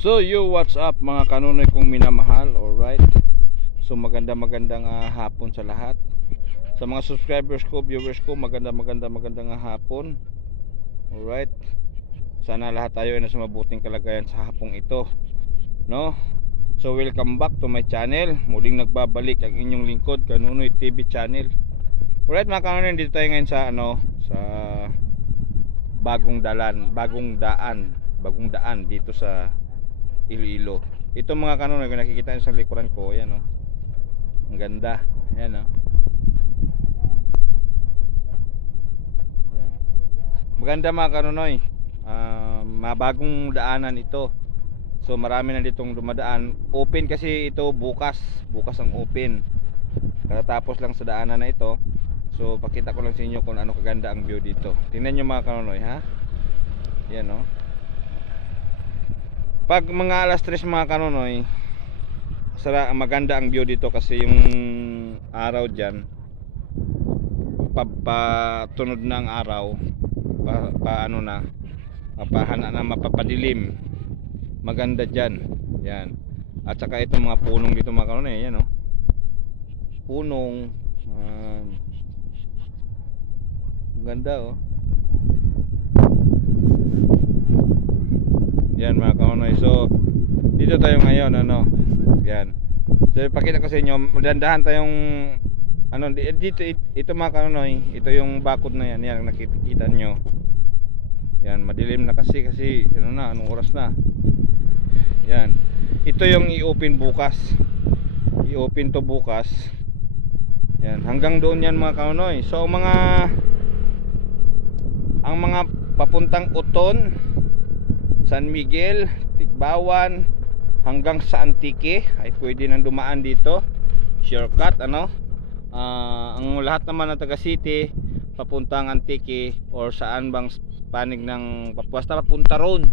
So what's up mga kanunoy kong minamahal, alright. So magandang hapon sa lahat. Sa mga subscribers ko, viewers ko, magandang hapon. Alright. Sana lahat tayo ay nasa mabuting kalagayan sa hapong ito, no? So welcome back to my channel. Muling nagbabalik ang inyong lingkod, Kanunoy TV channel. Alright mga kanunoy, dito tayo ngayon sa sa bagong daan dito sa Iloilo. Ito mga kanunoy, kung nakikita nyo sa likuran ko, ayan o. Ang ganda. Ayan o. Maganda mga kanunoy. Mabagong daanan ito. So marami na ditong dumadaan. Open kasi ito bukas. Bukas ang open. Katapos lang sa daanan na ito. So pakita ko lang sa inyo kung ano kaganda ang view dito. Tingnan nyo mga kanunoy, ha. Ayan o. Pag mga alas 3 mga kanunoy, maganda ang view dito kasi yung araw dyan patunod ng araw mapahana na, mapapadilim. Maganda dyan. Yan. At saka itong mga punong dito mga kanunoy, yan o. Punong ganda o. Yan mga kanunoy. So dito tayo ngayon, yan. So ipakita ko sa inyo, dandahan tayong dito, ito mga kanunoy, ito yung bakod na yan, yan nakikita nyo. Yan, madilim na kasi anong oras na. Yan. Ito yung i-open bukas. I-open to bukas. Yan, hanggang doon yan mga kanunoy. So ang mga papuntang Uton, San Miguel, Tigbawan hanggang sa Antique ay pwede nang dumaan dito. Shortcut ang lahat naman ng taga city papuntang Antique or saan bang panig ng basta papunta roon.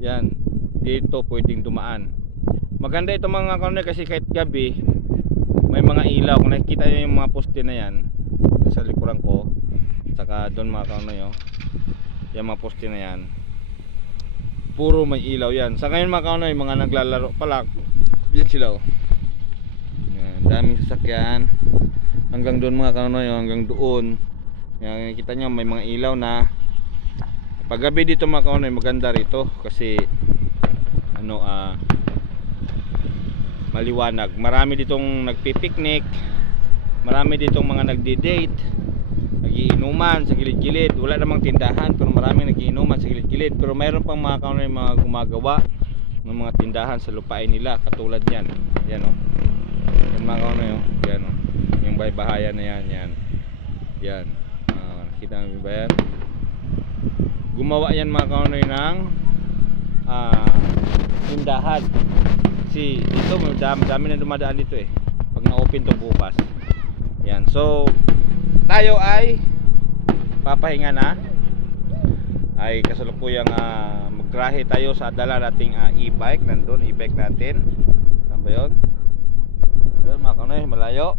Yan, dito pwedeng dumaan. Maganda ito mga kanunoy kasi kahit gabi may mga ilaw. Kung nakikita niyo yung mga poste na yan sa likuran ko, saka doon mga kanunoy, yung mga poste na yan, puro may ilaw yan. Sa ngayon mga kanunoy, mga naglalaro pala yan sila yan, daming sasakyan hanggang doon mga kanunoy, hanggang doon. Yan, nakikita nyo may mga ilaw na. Paggabi dito mga kanunoy, maganda rito kasi maliwanag. Marami ditong nagpipiknik, marami ditong mga nagdi-date, nagiinuman sa gilid-gilid. Wala namang tindahan pero maraming nagiinuman sa gilid-gilid. Pero mayroon pang mga kanunoy mga gumagawa ng mga tindahan sa lupain nila katulad yan. Yan o. Yan mga kanunoy yan o. Yung baybahayan na yan. Yan. Nakita mo ba yan? Gumawa yan mga kanunoy ng tindahan. Kasi dito dami na dumadaan dito pag na-open to bukas. Yan. So tayo ay papahinga na, ay kasalukuyang maggrahe tayo sa dala nating e-bike. Nandun e-bike natin. Saan ba yun? Doon mga kanunoy, malayo.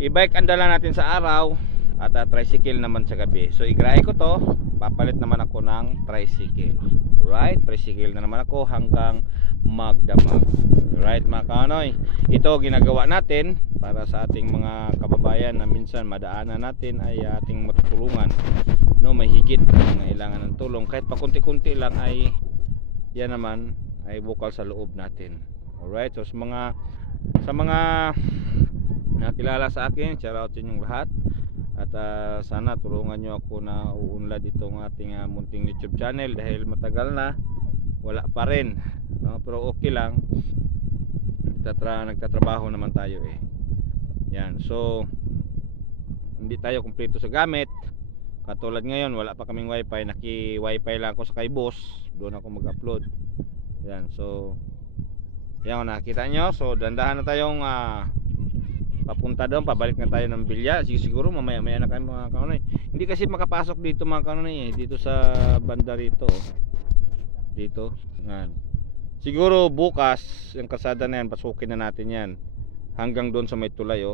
E-bike ang dala natin sa araw at tricycle naman sa gabi. So igrahe ko to, papalit naman ako ng tricycle. Right, tricycle na naman ako hanggang magdamag. Right mga kanunoy, ito ginagawa natin para sa ating mga kababayan na minsan madaanan natin ay ating matutulungan, may higit na kailangan ng tulong. Kahit pa kunti-kunti lang ay yan naman ay bukal sa loob natin. Alright, so sa mga nakilala sa akin, shout out sa inyong lahat. At sana tulungan nyo ako na uunlad itong ating munting YouTube channel dahil matagal na wala pa rin, pero okay lang, nagtatrabaho naman tayo yan. So hindi tayo kumpleto sa gamit. Katulad ngayon wala pa kaming wifi, naki-wifi lang ako sa kay boss, doon ako mag-upload. Yan, so yan nakita nyo. So dandahan na tayong papunta doon, pabalik na tayo ng Bilya. Siguro mamaya na kayo mga kanunoy. Hindi kasi makapasok dito mga kanunoy dito sa banda rito. Dito yan. Siguro bukas yung kalsada na yan, pasukin na natin yan hanggang doon sa may tulay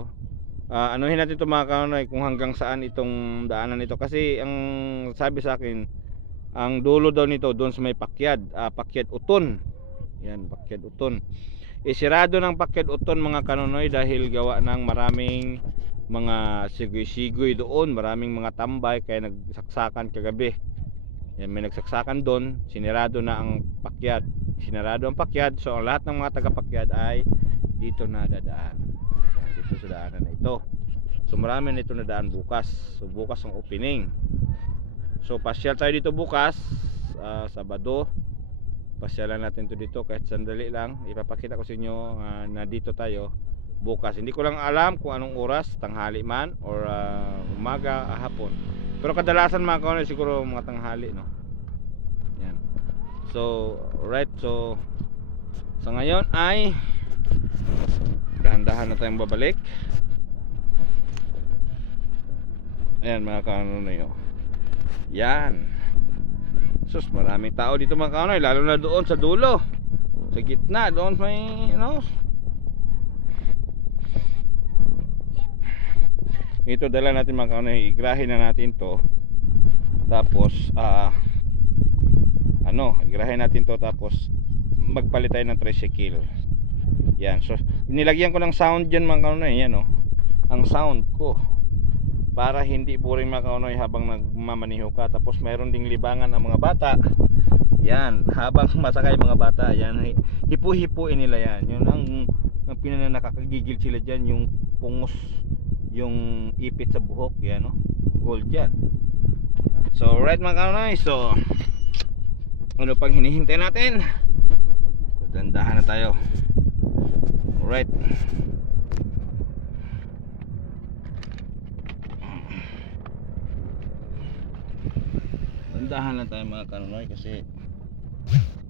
anuhin natin ito mga kanunoy kung hanggang saan itong daanan ito. Kasi ang sabi sa akin Ang dulo daw nito doon sa may Pakyad, Pakyad Uton. Yan, Pakyad Uton. Isirado ng Pakyad Uton mga kanonoy dahil gawa ng maraming mga sigoy-sigoy doon, maraming mga tambay kaya nagsaksakan kagabi. Yan, may nagsaksakan doon, sinirado na ang Pakyad. Sinirado ang Pakyad, so ang lahat ng mga taga-Pakyad ay dito na dadaan. Yan, dito sa daanan na ito. So marami na ito na daan bukas. So bukas ang opening. So pasyal tayo dito bukas, Sabado. Pasyalan natin to dito kahit sandali lang. Ipapakita ko sa inyo na dito tayo bukas. Hindi ko lang alam kung anong oras, tanghali man or umaga, hapon. Pero kadalasan mga kawan siguro mga tanghali, no. Yan. So right, so sa ngayon ay dahan-dahan na tayong babalik. Ayan mga kawan yun. Yan. Sus, maraming tao dito mga kawan, lalo na doon sa dulo. Sa gitna, doon may ito dala natin mga kawan, igrahin na natin to. Tapos igrahin natin to tapos magpalit tayo ng tricycle. Yan. So nilagyan ko ng sound dyan mga kawan, yan ang sound ko para hindi boring mga kaunoy habang nagmamaniho ka. Tapos mayroon ding libangan ang mga bata. Yan, habang masakay mga bata, yan, hipu-hipuin nila yan. Yun ang nakakagigil sila dyan, yung pungos, yung ipit sa buhok, yan, gold yan. So right mga kaunoy, so ano pang hinihintay natin? Dandahan na tayo. Alright. Dandahan lang tayo mga kanonoy kasi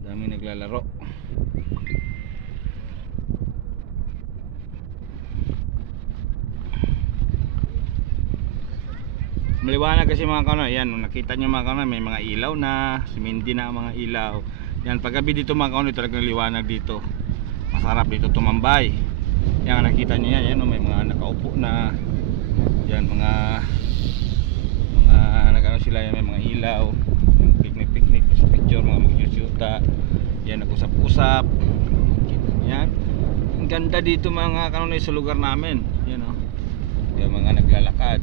dami naglalaro. Maliwanag kasi mga kanonoy. Yan, nakita nyo mga kanonoy, may mga ilaw na, simindi na ang mga ilaw. Yan, paggabi dito mga kanonoy talagang liwanag dito. Masarap dito tumambay. Yan, nakita nyo yan, may mga nakaupo na. Yan, mga nagano sila, yan, may mga ilaw, picnic sa picture, mga magsyusyuta, yan, nag-usap-usap. Yan, ang ganda dito mga kanonoy sa lugar namin. Yan yung mga naglalakad.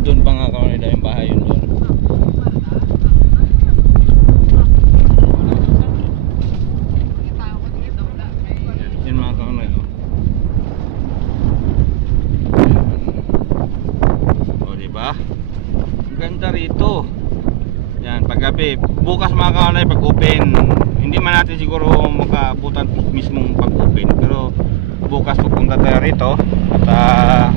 Doon pa nga kanonoy, daming bahay yun doon. Yan mga kanonoy, diba? Ang ganda rito. Yan, paggabi, bukas mga kawanay pag open, hindi man natin siguro makabutan mismong pag open, pero bukas pupunta tayo rito at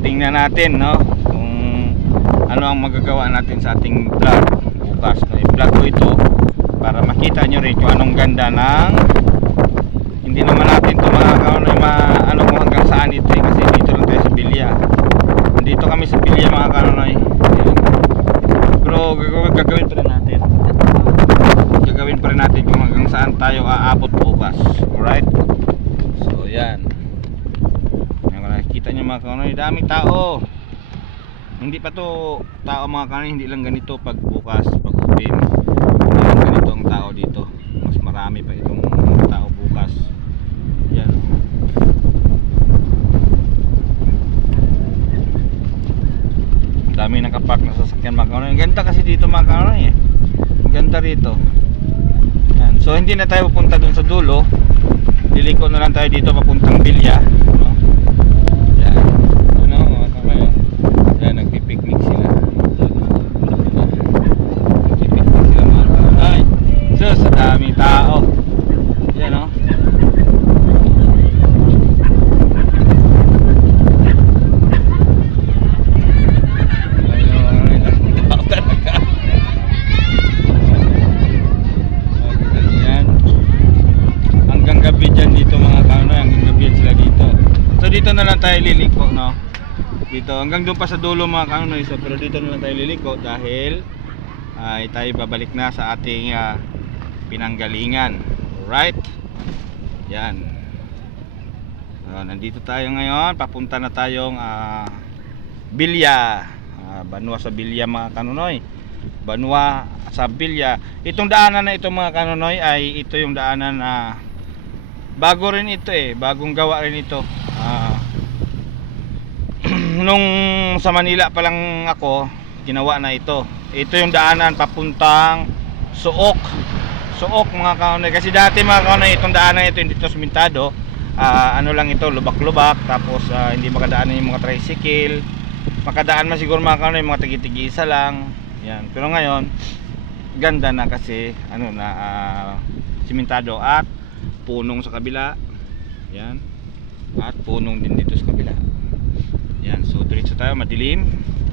tingnan natin kung ano ang magagawa natin sa ating vlog bukas. I-vlog ko ito para makita nyo rin kung anong ganda ng, hindi naman natin ito mga kawanay ano kung hanggang saan ito kasi dito lang tayo sa Bilya. Dito kami sa Bilya mga kanonoy. Pero gagawin pa rin natin kung hanggang saan tayo aabot bukas. Alright. So yan. Yan, kung nakikita nyo mga kanonoy, daming tao. Hindi pa to tao mga kanonoy, hindi lang ganito pag bukas, pag open. Hindi lang ganito ang tao dito. Mas marami pa itong tao bukas. Yan. Dami nakapark na sasakyan mga kanonoy. Ang ganda kasi dito mga kanonoy. Ang ganda rito. Yan. So hindi na tayo pupunta dun sa dulo. Liliko na lang tayo dito papuntang Bilya. Yan. Mga kanonoy. Yan, nagpipiknik sila. Nagpipiknik sila mga kanonoy. So sa daming tao. Yan dito na lang tayo liliko dito hanggang doon pa sa dulo mga kanonoy. So, pero dito na lang tayo liliko dahil tayo babalik na sa ating pinanggalingan. Alright, yan. Nandito tayo ngayon, papunta na tayong Bilya, Banwa sa Bilya mga kanunoy. Banwa sa Bilya. Itong daanan na ito mga kanunoy ay ito yung daanan na bago rin ito bagong gawa rin ito. Nung sa Manila pa lang ako, ginawa na ito. Ito yung daanan papuntang Suok mga kanunoy. Kasi dati mga kanunoy, itong daanan ito hindi ito simentado. Ano lang ito, lubak-lubak. Tapos hindi makadaanan yung mga tricycle. Makadaan man siguro mga kanunoy, mga tigi-tigi-isa lang. Yan. Pero ngayon, ganda na kasi ano na simentado at punong sa kabila. Yan. At punong din dito sa kabila. Yan. So diretso tayo, madilim.